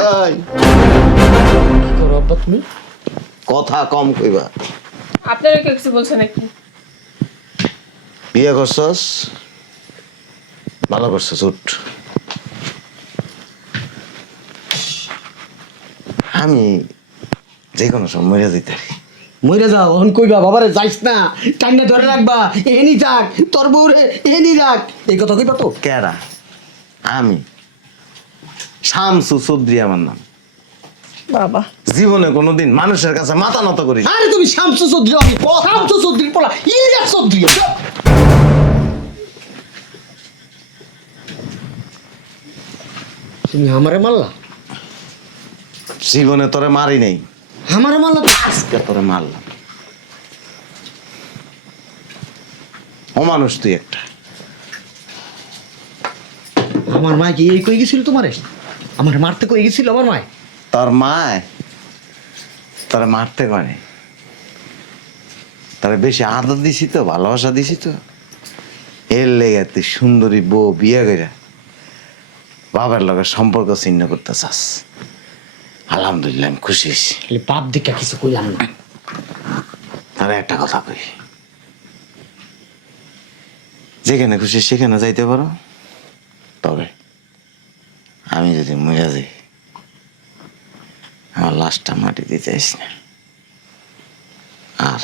এই, কি করো আব্বা তুমি? কথা কম কইবা। আপনারা কেউ কিছু বলছে নাকি? বিয়ে করছস, ভালো করছস, উঠ। আমি যে কোনো সময় মরে যেতে পারি। মইরা যাও অন কইবা বাবারে যাইস না, টাইনা ধরে রাখবা, এহেনি থাক তোর বউরে এহেনি রাখ, এই কথা কইবা তো? কেডা? আমি শামসু চৌধুরী আমার নাম। বাবা জীবনে কোনোদিন মানুষের কাছে মাথা নত করি। আরে তুমি শামসু চৌধুরী, আমি শামসু চৌধুরী পোলা ইলিয়াস চৌধুরী। তুমি আমারে মারলা? জীবনে তোরে মারি নাই, আমারে মারলা তো? আজকে তোরে মারলাম। অমানুষ তুই একটা। আমার মা কি এই কই গেছিল তোমারে? আমার মারতে কই গেছিল আমার মা? তোর মায় তোরে মারতে পারে, তারে বেশি আদর দিছি তো, ভালোবাসা দিছি তো, এর লেগে তুই সুন্দরী বউ বিয়ে করে বাবার লগে সম্পর্ক ছিন্ন করতে চাস। আলহামদুলিল্লাহ, আমি খুশি হয়েছি। খালি পাপ দেখা কিছু কইলাম না। তারা একটা কথা কই, যেখানে খুশি সেখানে যাইতে পারো, তবে আমি যদি মরে যাই আমার লাশটা মাটি দিতে চাইস না। আর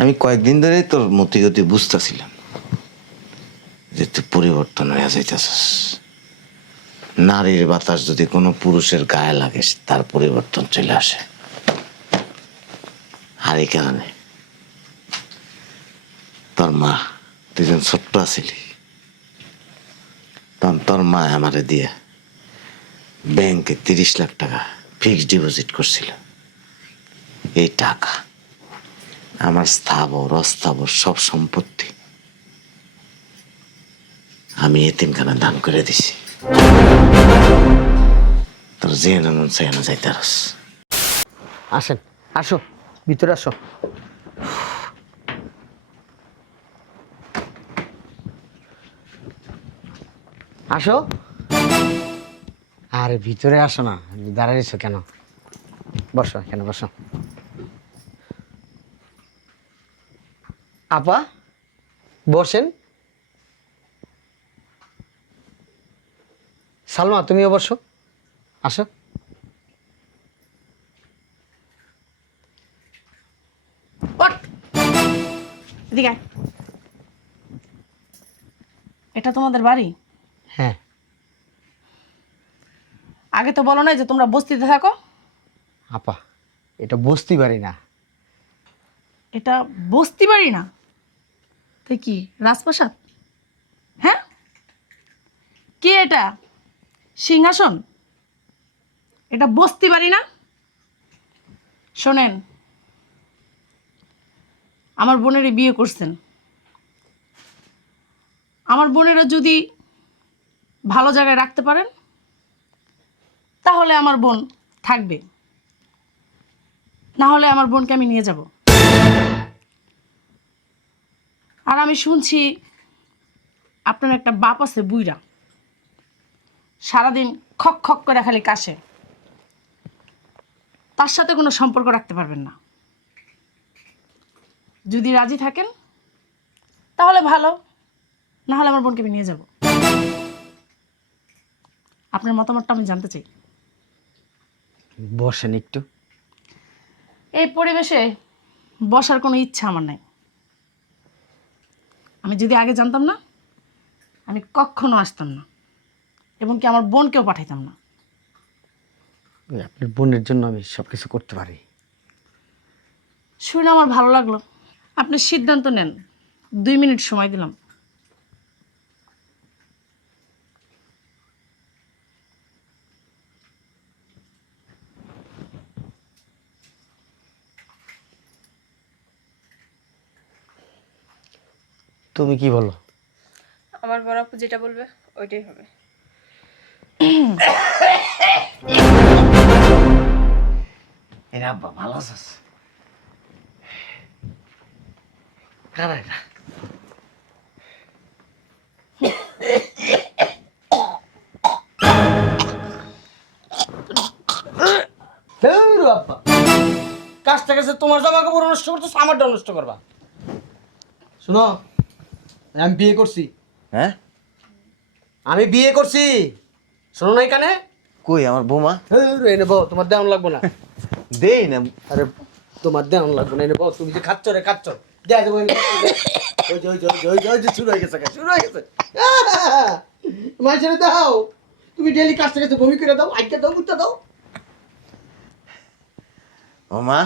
আমি কয়েকদিন ধরে তোর মতিগতি বুঝতেছিলাম যে তুই পরিবর্তন হয়ে যাইতেছস। নারীর বাতাস যদি কোনো পুরুষের গায়ে লাগে তার পরিবর্তন চলে আসে। আর এই কারণে তোর মা, তুই যখন ছোট্ট আছিলি তখন তোর মা আমারে দিয়ে ব্যাংকে 30 লাখ টাকা ফিক্সড ডিপোজিট করছিল। এই টাকা আমার স্থাবর অস্থাবর সব সম্পত্তি আমি এতিমখানা দান করে দিছি। তোর যে মন চাই না যাইতে পারস। আসেন, আসো ভিতরে আসো। আসো। আরে ভিতরে আসো না, দাঁড়াইছো কেন? বসো, কেন বসো। আপা বসেন। সালমা তুমিও বসো, আসো। ওঠ এদিকে আয়। এটা তোমাদের বাড়ি? হ্যাঁ। আগে তো বলো না যে তোমরা বস্তিতে থাকো। আপা এটা বসতে পারি না। এটা বস্তি বাড়ি না তো কি রাজপ্রাসাদ? হ্যাঁ, কি এটা সিংহাসন? এটা বস্তি বাড়ি না। শোনেন, আমার বোনেরই বিয়ে করছেন। আমার বোনেরা যদি ভালো জায়গায় রাখতে পারেন তাহলে আমার বোন থাকবে, না হলে আমার বোনকে আমি নিয়ে যাব। আর আমি শুনছি আপনার একটা বাপ আছে বুইরা, সারাদিন খক খক করে খালি কাশে। তার সাথে কোনো সম্পর্ক রাখতে পারবেন না। যদি রাজি থাকেন তাহলে ভালো, না হলে আমার বোনকে আমি নিয়ে যাব। আপনার মতামতটা আমি জানতে চাই। বসেন একটু। এই পরিবেশে বসার কোনো ইচ্ছা আমার নাই। আমি যদি আগে জানতাম না আমি কখনো আসতাম না, এবং কি আমার বোনকেও পাঠাইতাম না। আপনার বোনের জন্য আমি সব কিছু করতে পারি। শুনে আমার ভালো লাগলো। আপনি সিদ্ধান্ত নেন, 2 মিনিট সময় দিলাম। তুমি কি বলো? আমার বড় আপু যেটা বলবে ওইটাই হবে। এরা আব্বা ভালো আছিস? কারা এরা? ধুর আব্বা, কাজটা কাছে তোমার জামা কাপড় নষ্ট করতেছো, আমারটা নষ্ট করবা। শোনো, আমি বিয়ে করছি। হ্যাঁ আমি বিয়ে করছি, শোনো না এখানে। কই আমার বৌমা? এনে বউ, তোমার দেওয়ান লাগবো না। দেই না। আরে তোমার দেওয়ান লাগবো না, এনে বউ। তুমি যে খাচ্ছ রে খাচ্ছ, দেয়া দেবো। শুরু হয়ে গেছে, শুরু হয়ে গেছে। মাঝে দাও, তুমি ডেলি কাজটা কাছে বমি করে দাও, আজকে দাও, মুখটা দাও। ও মা।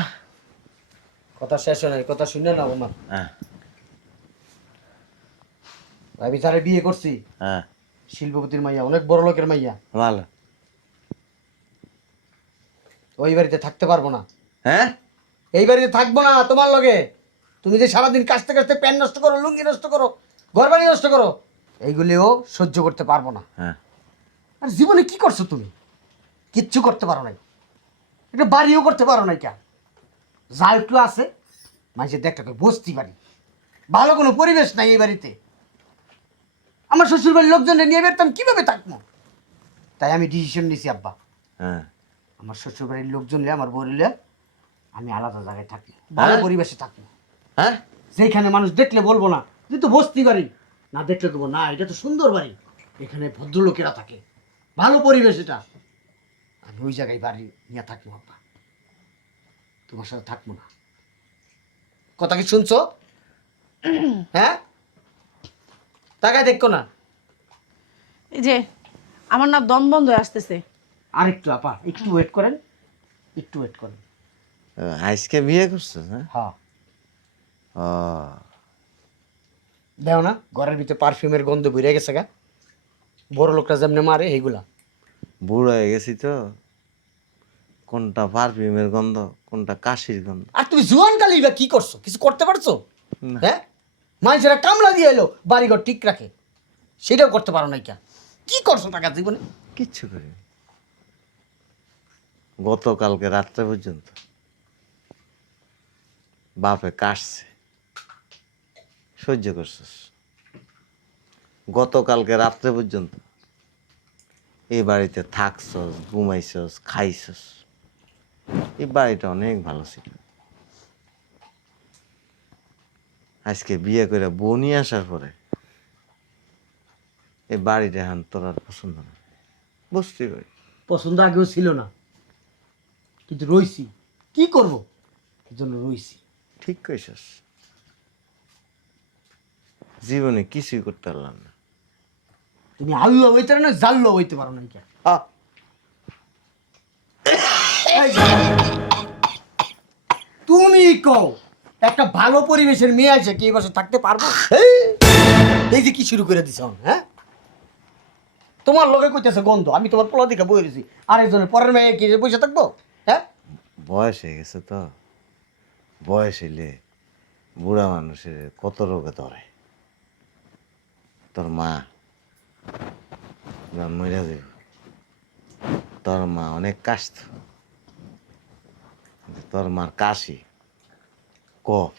কথা শেষ হয় নাই, কথা শুনে না আমার। হ্যাঁ আমি তারে বিয়ে করছি, হ্যাঁ শিল্পপতির মাইয়া, অনেক বড় লোকের মাইয়া। ভালো। ওই বাড়িতে থাকতে পারবো না, হ্যাঁ এই বাড়িতে থাকবো না তোমার লগে। তুমি যে সারাদিন কাচতে কাচতে প্যান্ট নষ্ট করো, লুঙ্গি নষ্ট করো, ঘর বাড়ি নষ্ট করো, এইগুলিও সহ্য করতে পারবো না। হ্যাঁ আর জীবনে কি করছো তুমি? কিচ্ছু করতে পারো নাই, একটা বাড়িও করতে পারো নাই। কেন যা একটু আছে মাঝে দেখতে বসতি বাড়ি, ভালো কোনো পরিবেশ নাই এই বাড়িতে। আমার শ্বশুর বাড়ির লোকজনরা নিয়ে বেরতাম, কিভাবে থাকবো? তাই আমি ডিসিশন নিয়েছি আব্বা, হ্যাঁ আমার শ্বশুর বাড়ির লোকজন নিয়ে, আমার বলিলে আমি আলাদা জায়গায় থাকি, ভালো পরিবেশে থাকি, হ্যাঁ যেখানে মানুষ দেখলে বলবো না তুই তো বসতি বাড়ি, না দেখলে দেবো না এটা তো সুন্দর বাড়ি, এখানে ভদ্রলোকেরা থাকে, ভালো পরিবেশ এটা। আমি ওই জায়গায় বাড়ি নিয়ে থাকি বাবা, তোমার সাথে থাকবো না। কথা কি শুনছো? হ্যাঁ, তাকায় দেখো না। এই যে আমার না দম বন্ধ হয়ে আসতেছে। আরেকটু আপা, একটু ওয়েট করেন, একটু ওয়েট করেন। আজকে বিয়ে করছিস? হ্যাঁ হ্যাঁ, ও দেও না ঘরের ভিতরে পারফিউমের গন্ধ বেরিয়ে গেছে গা, বড় লোকটা যেমনি মারে এইগুলা। বুড়ো হয়ে গেছি তো, কোনটা পারফিউমের গন্ধ কোনটা কাশির গন্ধ। আর তুমি জুয়ান কালি বা কি করছো? কিছু করতে পারছো? না। হ্যাঁ, মানুষেরা কামলা দিয়ে এলো বাড়িঘর ঠিক রাখে, সেটাও করতে পারো নাই। কি করছো টাকা জীবনে? কিচ্ছু করিনি। গতকালকে রাত্রে পর্যন্ত বাপে কাশছে, সহ্য করছিস। গতকালকে রাত্রে পর্যন্ত এই বাড়িতে থাকছস, ঘুমাইছস, খাইছস। এই বাড়িটা অনেক ভালো ছিল। আজকে বিয়ে করে বউ নিয়ে আসার পরে এই বাড়িটা এখন তোর আর পছন্দ না। বুঝতে পারি পছন্দ আগেও ছিল না, কিন্তু রইছি, কি করব, এই জন্য রইছি। ঠিক কইছস। জীবনে কিছুই করতে পারলাম না। তুমি আল্লাহ হইতে পারো না, জাল্লাহ হইতে পারো না। আহ, তুমি কও একটা ভালো পরিবেশের মেয়ে আছে কি এই বছর থাকতে পারবো? এই যে কি শুরু করে দিছ, হ্যাঁ? তোমার লগে কইতেছে গন্ধ, আমি তোমার পোলা দিকে বই রয়েছি, আরেকজনের পরের মেয়ে কি বসে থাকবো? হ্যাঁ, বয়স হয়ে গেছে তো, বয়স হইলে বুড়া মানুষের কত রোগে ধরে। তোর মা যখন মরে যাবে, তোর মা অনেক কাশত। তোর মার কাশি, কফ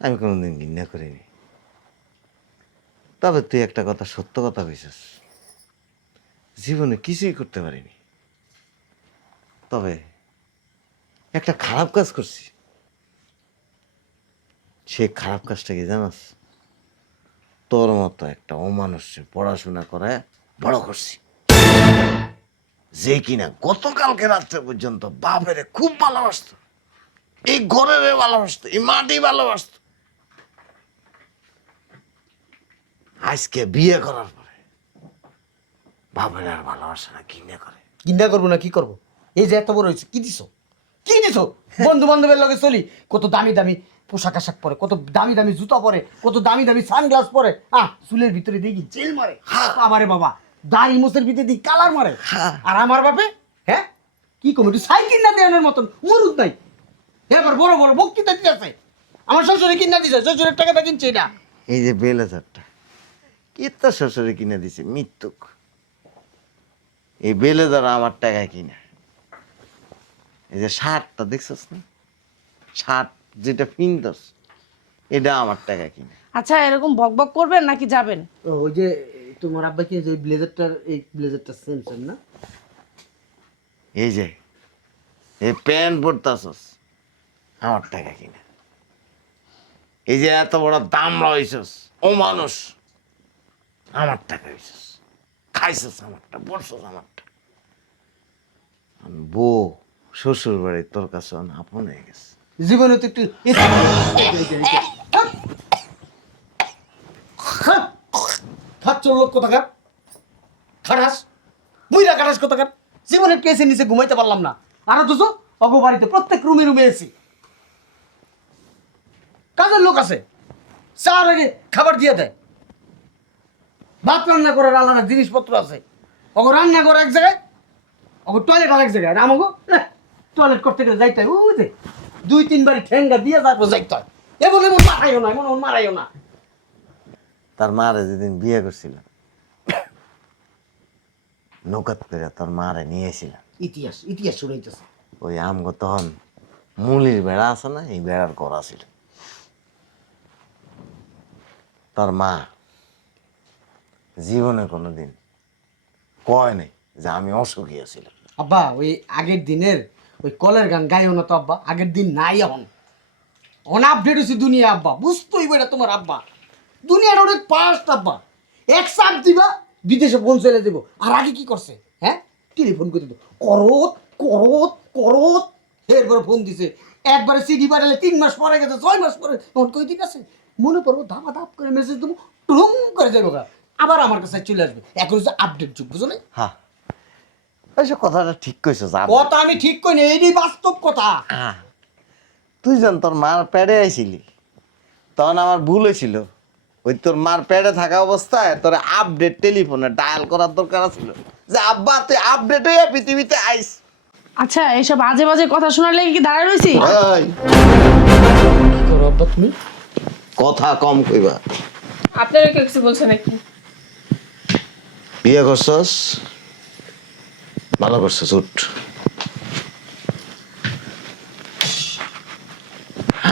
আমি কোনোদিন ঘৃণা করিনি। তবে তুই একটা কথা, সত্য কথা কইছিস, জীবনে কিছুই করতে পারিনি। তবে একটা খারাপ কাজ করছি। সে খারাপ কাজটা কি জানাস? তোর মতো একটা অমানুষে পড়াশোনা করে বড় করছি, যে কিনা গতকালকে রাত্রে পর্যন্ত বাপেরে খুব ভালোবাসতো, এই ঘরের ভালোবাসতো, এই মাটি ভালোবাসতো। আজকে বিয়ে করার পরে বাপের আর ভালোবাসা না, ঘৃণা করে। ঘৃণা করবো না, কি করবো? এই যে এত বড় হয়েছে, কি দিছো, কি দিছো? বন্ধু বান্ধবের লগে চলি, কত দামি দামি পোশাক আশাক পরে, কত দামি দামি জুতা পরে, কত দামি দামি সানগ্লাস পরে, চুলের ভিতরে দেখি জেল মারে, আমারে বাবা দাড়ি মোছের ভিতরে দিই কালার মারে। আর আমার বাপে, হ্যাঁ কি করবো, একটু সাইকেল না দেওয়ানোর মতন মরুদ নাই, এবার বড় বড় বক্তৃতা দিতেছে। আমার শ্বশুরে কিনা দিছে, শ্বশুরের টাকাটা কিনছে এটা। এই যে বেলেজারটা কি তোর শ্বশুরে কিনে দিছে? মৃত্যুক। এই বেলেজার আমার টাকায় কিনা। এই যে শার্টটা দেখছস না, শার্ট যেটা পিনতস, এটা আমার টাকা কিনা। আচ্ছা, এরকম বকবক করবেন নাকি যাবেন? ওই যে তোমার আব্বা কি ব্লেজারটা, এই ব্লেজারটা সেম সেম না? এই যে এই প্যান্ট পরতাছস আমার টাকা কিনা, এই যে এত বড় দাম রয়েছস ও মানুষ আমার টাকা হয়েছস, খাইছস আমারটা, পড়ছস আমারটা। বউ শ্বশুর বাড়ি তোর কাছে আপন হয়ে গেছে। জীবনে তো একটু খাচ্চর লোক কোথাকার, খারাস বুইরা খারাস কোথাকার। জীবনে একটু এসে নিচে ঘুমাইতে পারলাম না। আরো দুশো অগো বাড়িতে প্রত্যেক রুমে রুমে এসি, কাজের লোক আছে, চার আগে খাবার দিয়ে দেয়, ভাত রান্না করার আলাদা জিনিসপত্র আছে। অগো রান্না করে এক জায়গায়, অগো টয়লেট আরেক জায়গায়। আর আমাগো টয়লেট করতে গেলে যাইতে হয় ওই যে 2-3 বারি ঠেঙ্গা দিয়ে তারপর যাইতে হয়। এমন এমন মারাইও না, এমন এমন মারাইও না। তার মারে যেদিন বিয়ে করছিলাম নৌকাত করে তোর মারে নিয়েছিলাম। ইতিহাস ইতিহাস শুনাইতেছে। ওই আমগো তখন মুলির বেড়া আছে না, এই বেড়ার করা ছিল। তার মা জীবনে কোনোদিন কয় নাই যে আমি অসুখী ছিলাম। আব্বা ওই আগের দিনের ওই কলের গান গাইও না তো আব্বা, আগের দিন নাই এখন। অন আপডেট হয়েছে দুনিয়া আব্বা, বুঝতেই বেটা তোমার আব্বা। দুনিয়াটা অনেক ফাস্ট আব্বা। এক চাপ দিবা বিদেশে ফোন চলে দেবো। আর আগে কি করছে, হ্যাঁ টেলিফোন করে দিত, করত করত করত, এরপরে ফোন দিছে। একবারে সিডি পাঠালে 3 মাস পরে গেছে, 6 মাস পরে তখন কই দিন আছে মনে পড়বো, ধাপা ধাপ করে মেসেজ দেবো, টুম করে যাবো, আবার আমার কাছে চলে আসবে। এখন হচ্ছে আপডেট যুগ, বুঝো না? হ্যাঁ ওইসব কথাটা ঠিক কইছো। কথা আমি ঠিক কই না, এইটাই বাস্তব কথা। তুই যখন তোর মার প্যাডে আইছিলি তখন আমার ভুল হয়েছিল। ওই তোর মার প্যাডে থাকা অবস্থায় তোর আপডেট টেলিফোনে ডায়াল করার দরকার ছিল যে আব্বা তুই আপডেট হয়ে পৃথিবীতে আইস। আচ্ছা এইসব বাজে বাজে কথা শোনার লেগে কি দাঁড়ায় রয়েছি? ওই, কি করো আব্বা তুমি? কথা কম কইবা। আপনারা কেউ কিছু বলছে নাকি? বিয়ে করছস, ভালো করছস, উঠ।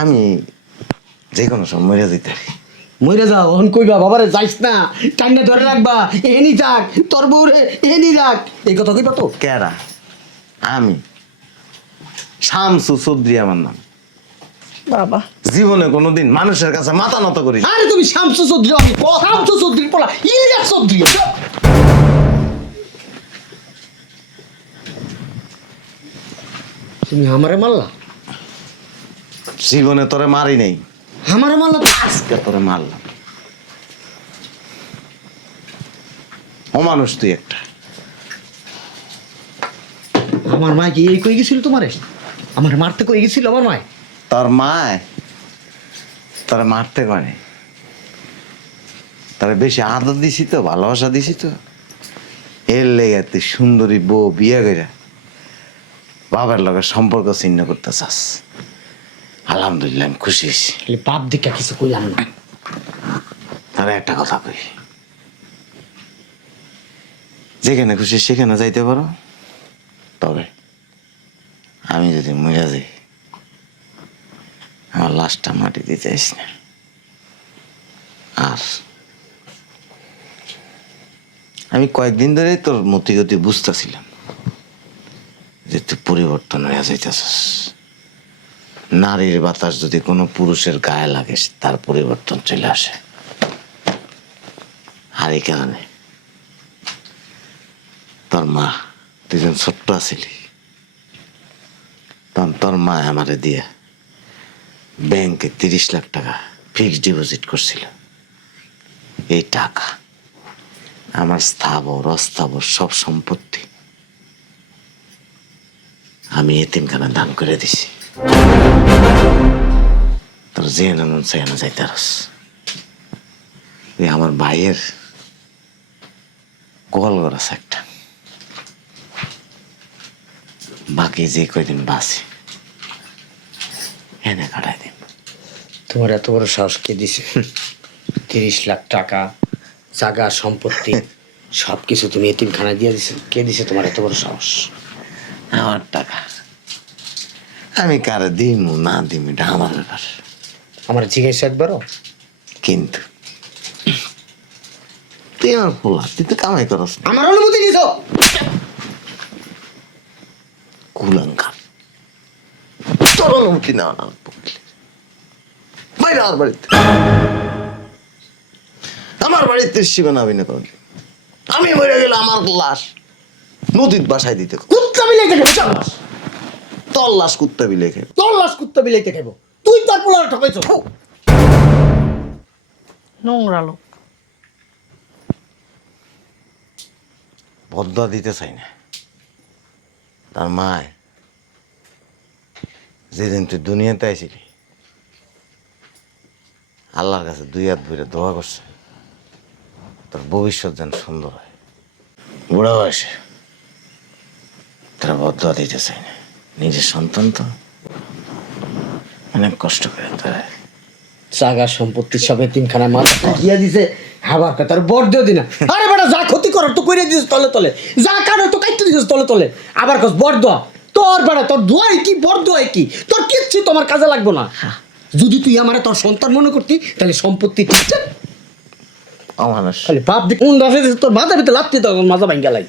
আমি যে কোনো সময় মরে যেতে পারি। মরে যাও, অন কইবা বাবারে যাইস না, টান্নে ধরে রাখবা, এনি থাক তোর বউরে, এনি রাখ, এই কথা কইবা তো? কেরা? আমি শামসু চৌধুরী আমার নাম। বাবা জীবনে কোনোদিন মানুষের কাছে মাথা নত করি। আরে তুমি শামসু চৌধুরী, আমি শামসু চৌধুরী পোলা ইলিয়াস চৌধুরী। তুমি আমারে মারলা? জীবনে তোরে মারি নেই, আমারে মারলা তো? আজকে তোরে মারলাম। অমানুষ তুই একটা। আমার মা কি এই কই গেছিল তোমারে? আমার মারতে কই গেছিল আমার মা? তোর মায় তোরে মারতে পারে, তারে বেশি আদর দিছি তো, ভালোবাসা দিছি তো, এর লেগে তুই সুন্দরী বউ বিয়ে করে বাবার লগে সম্পর্ক ছিন্ন করতে চাস। আলহামদুলিল্লাহ আমি খুশি হয়েছি। পাপ দেখা কিছু কইলাম না। তারা একটা কথা কই, যেখানে খুশি সেখানে যাইতে পারো, তবে আমি যদি মরে যাই আমার লাশটা মাটি দিতে চাইস না। আর আমি কয়েকদিন ধরেই তোর মতিগতি বুঝতেছিলাম যে তুই পরিবর্তন হয়ে যাইতেছস। নারীর বাতাস যদি কোনো পুরুষের গায়ে লাগে তার পরিবর্তন চলে আসে। আর এই কারণে তোর মা, তুই যখন ছোট্ট আছিলি তখন তোর মা আমারে দিয়ে ব্যাংকে 30 লাখ টাকা ফিক্সড ডিপোজিট করছিল। এই টাকা আমার স্থাবর অস্থাবর সব সম্পত্তি আমি এতিমখানা দান করে দিছি। তোর যে মন চাই না যাইতে পারস। আমার ভাইয়ের কল করাছে একটা, বাকি যে কয়দিন বাঁচি এনে কাটাই দিন। তোমার এত বড় সাহস কে দিছে? 30 লাখ টাকা জায়গা সম্পত্তি সব কিছু তুমি এতিমখানা দিয়ে দিছো? কে দিছে তোমার এত বড় সাহস? আমার টাকা আমি কারে দিমু না দিম এটা আমার ব্যাপার। আমার জিজ্ঞাসা একবারও? কিন্তু তুই আমার পোলা, তুই তো কামাই করস না। আমার অনুমতি দিছো? কুলাঙ্কার তোর অনুমতি নেওয়া না বাইরে আমার বাড়িতে, আমার বাড়িতে সীমানা আবিনে করলি। আমি মরে গেলে আমার লাশ নদীর বাসায় দিতে কও। কুত্তা বিলাইতে খাবো চার মাস। তোর লাশ কুত্তা বিলে খেয়ে তোর লাশ কুত্তা বিলাইতে খাবো। তুই তোর পোলার ঠকাইছ। নোংরা লোক। বদয়া দিতে চাই না। তার মায় যেদিন তুই দুনিয়াতে আইছিলি আল্লাহর কাছে 2 হাত ভরে দোয়া করছে তোর ভবিষ্যৎ যেন সুন্দর হয়। বুড়া বয়সে তারা বদয়া দিতে চাই না। নিজের সন্তান তো অনেক কষ্ট করে তারা জাগা সম্পত্তির সব এতিমখানা মাথা দিয়া দিছে। আবার তার বর দিও দিনা। আরে বেটা যা ক্ষতি করার তো কইরে দিছিস তলে তলে, যা কারো তো কাটতে দিছিস তলে তলে। আবার কস বর দোয়া। তোর বেটা তোর দোয়াই কি বর দোয়াই কি? তোর কিচ্ছু তোমার কাজে লাগবো না। যদি তুই আমারে তোর সন্তান মনে করতি তাহলে সম্পত্তি ঠিকঠাক অমানুষ। খালি বাপ দি কোন রাসে তোর মাথা ভিতরে লাগতে তখন মাথা ভাঙ্গা লাই।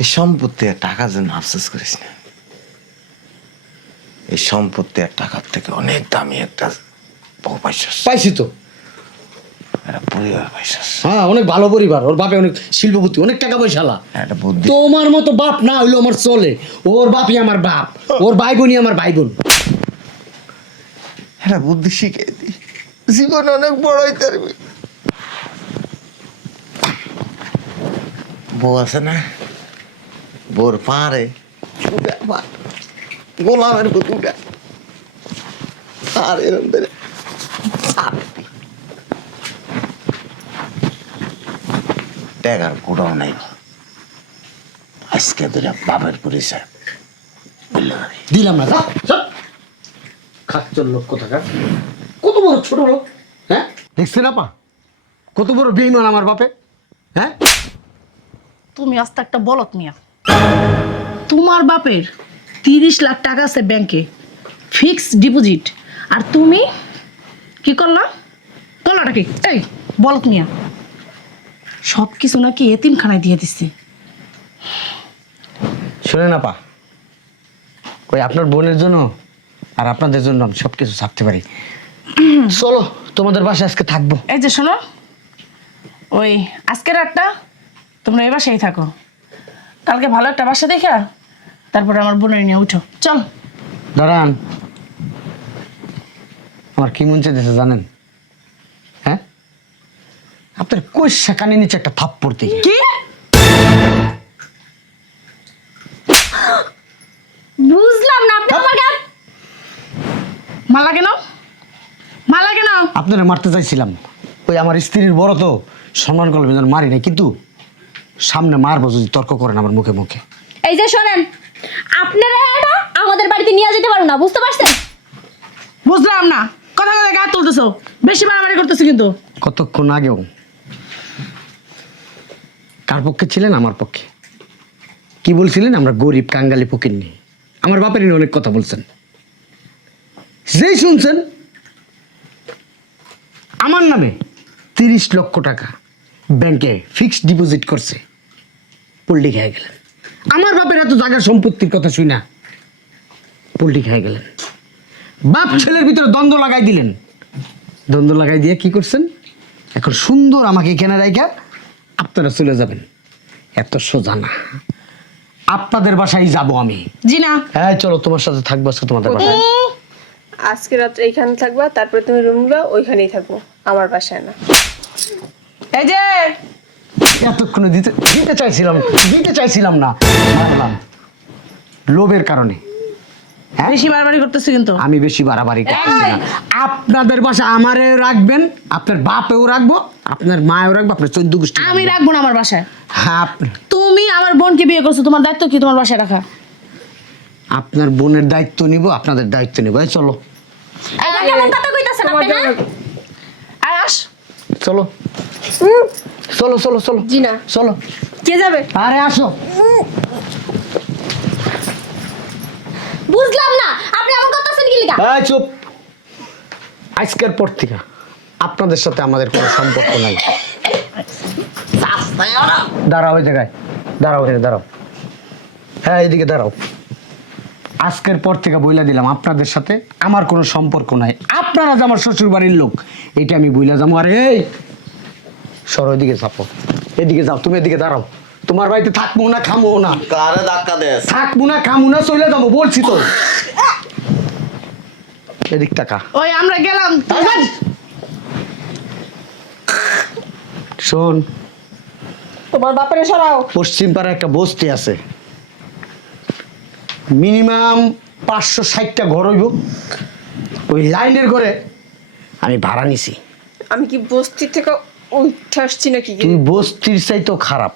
এই সম্পত্তি আর টাকার জন্য আফসোস করিস না। এই সম্পত্তি আর টাকার থেকে অনেক দামি একটা বউ পাইছস, পাইছি তো। একটা পরিবার পাইছস, হ্যাঁ অনেক ভালো পরিবার। ওর বাপে অনেক শিল্পপতি, অনেক টাকা পয়সালা। একটা বুদ্ধি। তোমার মতো বাপ না হইলো আমার চলে। ওর বাপই আমার বাপ, ওর ভাই বোনই আমার ভাই বোন। একটা বুদ্ধি শিখে দি, জীবন অনেক বড় হইতে পারবি। বউ আছে না, বোর পারে গোলামের কুতুটা আর এরম ধরে টাকার কোটাও নাই। আজকে ধরে বাপের পরিচয় বললে না। দিলাম না, খাচ্চর লোক কোথাকার। কত বড় ছোট লোক, হ্যাঁ দেখছেন আপা? কত বড় বেঈমান আমার বাপে। হ্যাঁ তুমি আস্তে একটা বলত মিয়া। তোমার বাপের 30 লাখ টাকা আছে ব্যাংকে, ফিক্সড ডিপোজিট, আর তুমি কি করলা? করলাটা কি? এই বলত মিয়া, সব কিছু নাকি এতিমখানায় দিয়ে দিচ্ছে। শোনেন আপা, ওই আপনার বোনের জন্য আর আপনাদের জন্য আমি সব কিছু ছাড়তে পারি। চলো তোমাদের বাসায় আজকে থাকবো। এই যে শোনো, ওই আজকের রাতটা তোমরা এই বাসায় থাকো, কালকে ভালো একটা বাসা দেখা তারপরে আমার বোনের নিয়ে উঠো। চল। দাঁড়ান, আমার কি মন চাইতেছে জানেন? হ্যাঁ আপনার কইসা কানে নিচে একটা থাপ্পড় দিই। কি বুঝলাম না আপনি আমার গায়ে মালা কেন? মালা কেন? আপনারা মারতে চাইছিলাম, ওই আমার স্ত্রীর বড় তো সম্মান করলাম, যেন মারি নাই, কিন্তু সামনে মারবো যদি তর্ক করেন আমার মুখে মুখে। এই যে শোনেন, আপনারা এটা আমাদের বাড়িতে নিয়ে যেতে পারো না, বুঝতে পারছেন? বুঝলাম না, কথা কথা গা তুলতেছো, বেশি মারামারি করতেছো কিন্তু। কতক্ষণ আগেও কার পক্ষে ছিলেন? আমার পক্ষে। কি বলছিলেন? আমরা গরিব কাঙ্গালি ফকির নেই। আমার বাপের নিয়ে অনেক কথা বলছেন, যেই শুনছেন আমার নামে 30 লক্ষ টাকা ব্যাংকে ফিক্সড ডিপোজিট করছে, পোল্ট্রি খেয়ে গেলেন। আমার বাপের এত জায়গার সম্পত্তির কথা শুই না, পোল্ট্রি খেয়ে গেলেন। বাপ ছেলের ভিতরে দ্বন্দ্ব লাগাই দিলেন। দ্বন্দ্ব লাগাই দিয়ে কি করছেন? এখন সুন্দর আমাকে এখানে রাইখা আপনারা চলে যাবেন। এত সোজা না, আপনাদের বাসায় যাব আমি। জি না। হ্যাঁ চলো, তোমার সাথে থাকবো আজকে তোমাদের বাসায়। আজকে রাত্রে এইখানে থাকবা, তারপরে তুমি রুম নিবা, ওইখানেই থাকবো, আমার বাসায় না। এই যে এতক্ষণে দিতে চাইছিলাম না, মারলাম লোভের কারণে। হ্যাঁ বেশি মারামারি করতেছো কিন্তু। আমি বেশি বাড়াবাড়ি করতেছি না। আপনাদের বাসা আমারেও রাখবেন, আপনার বাপেও রাখবো, আপনার মায়েও রাখবো, আপনার 14 গোষ্ঠী আমি রাখবো না আমার বাসায়। হ্যাঁ তুমি আমার বোনকে বিয়ে করছো, তোমার দায়িত্ব কি তোমার বাসায় রাখা? আপনার বোনের দায়িত্ব নিব, আপনাদের দায়িত্ব নিব। এই চলো এটা কেমন কথা কইতাছেন আপনি? হ্যাঁ আয় আস। চলো চলো চলো চলো জি না। চলো। কে যাবে? আরে আসো। বুঝলাম না আপনি এমন করতেছেন কি লিগা? এই চুপ। আজকের পর থেকে আপনাদের সাথে আমাদের কোনো সম্পর্ক নাই। দাঁড়াও ওই জায়গায়, দাঁড়াও, এখানে দাঁড়াও। হ্যাঁ এদিকে দাঁড়াও। আজকের পর থেকে বইলা দিলাম আপনাদের সাথে আমার কোনো সম্পর্ক নাই। আপনারা যে আমার শ্বশুর বাড়ির লোক এইটা আমি বইলা যাবো। আরে এই সরো, এদিকে চাপো, এদিকে যাও, তুমি এদিকে দাঁড়াও। তোমার বাড়িতে থাকবো না খামো না, কারে ধাক্কা দেস? থাকবো না খামো না, চলে যাবো বলছি তো। এদিক টাকা ওই আমরা গেলাম। শোন, তোমার বাপের সরাও। পশ্চিম পাড়ায় একটা বস্তি আছে, মিনিমাম 560টা ঘর হইব। ওই লাইনের ঘরে আমি ভাড়া নিছি। আমি কি বস্তি থেকে উঠে আসছি নাকি? তুই বস্তির চাইতো খারাপ,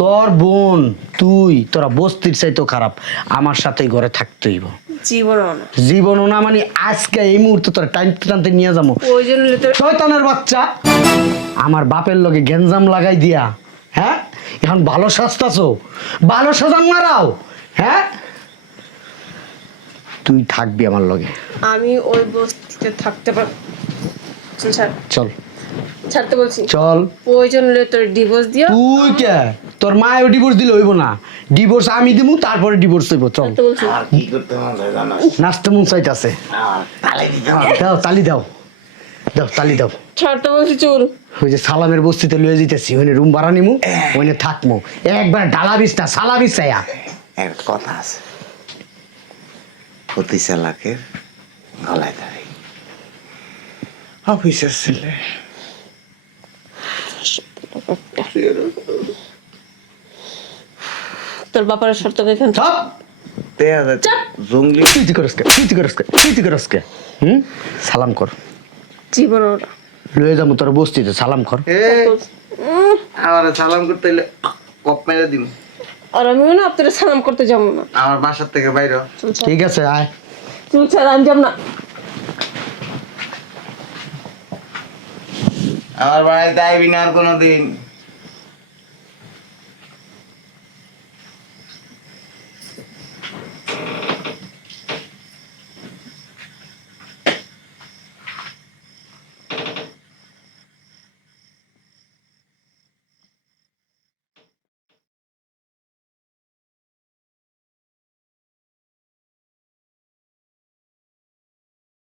তোর বোন তুই, তোরা বস্তির চাইতো খারাপ। আমার সাথে ঘরে থাকতে হইব। জীবনও না। জীবনও না মানে আজকে এই মুহূর্তে তোরা টানতে টানতে নিয়ে যাবো। ওই জন্য তো শয়তানের বাচ্চা, আমার বাপের লগে গেঞ্জাম লাগাই দিয়া, হ্যাঁ এখন ভালো সাজতাছো, ভালো সাজান মারাও, হ্যাঁ তুই থাকবি আমার লগে। আমি ওই বস্তিতে থাকতে পারবো। চল ছাড়, চল ছাড়তে বলছি। চল। প্রয়োজন হলে তোর ডিভোর্স দিও। তুই কে, তোর মায়ের ডিভোর্স দিলে হইব না, ডিভোর্স আমি দিমু, তারপরে ডিভোর্স হইব। চল। ছাড়তে বলছি। আর কি করতে মন চায় জানাস? নাচতে মন চাইতাছে, তালাই দিতে হবে। দাও তালি দাও, দাও তালি দাও। ছাড়তে বলছি চোর। ওই যে সালামের বস্তিতে লয়ে যেতেছি, ওইনে রুম ভাড়া নিমু, ওইনে থাকমু, একবার ডালা বিছটা সালা বিছাইয়া। একটা কথা আছে, অতি চালাকের গলায় দাঁড়াই। অফিসের ছেলে তোর বাপার শর্ত এখান চপ জঙ্গলি তুই করস কে, তুই করস কে, তুই করস কে। সালাম কর, জীবনও না। লয়ে যাবো তোর বস্তিতে, সালাম কর। আমার সালাম করতে হইলে কপ মেরে দিন। আর আমিও না আপনার সালাম করতে যাবো না। আমার বাসার থেকে বাইরে হ। ঠিক আছে আয়। তুই ছাড়া আমি যাব না। আমার বাড়িতে আইবি না আর কোনোদিন।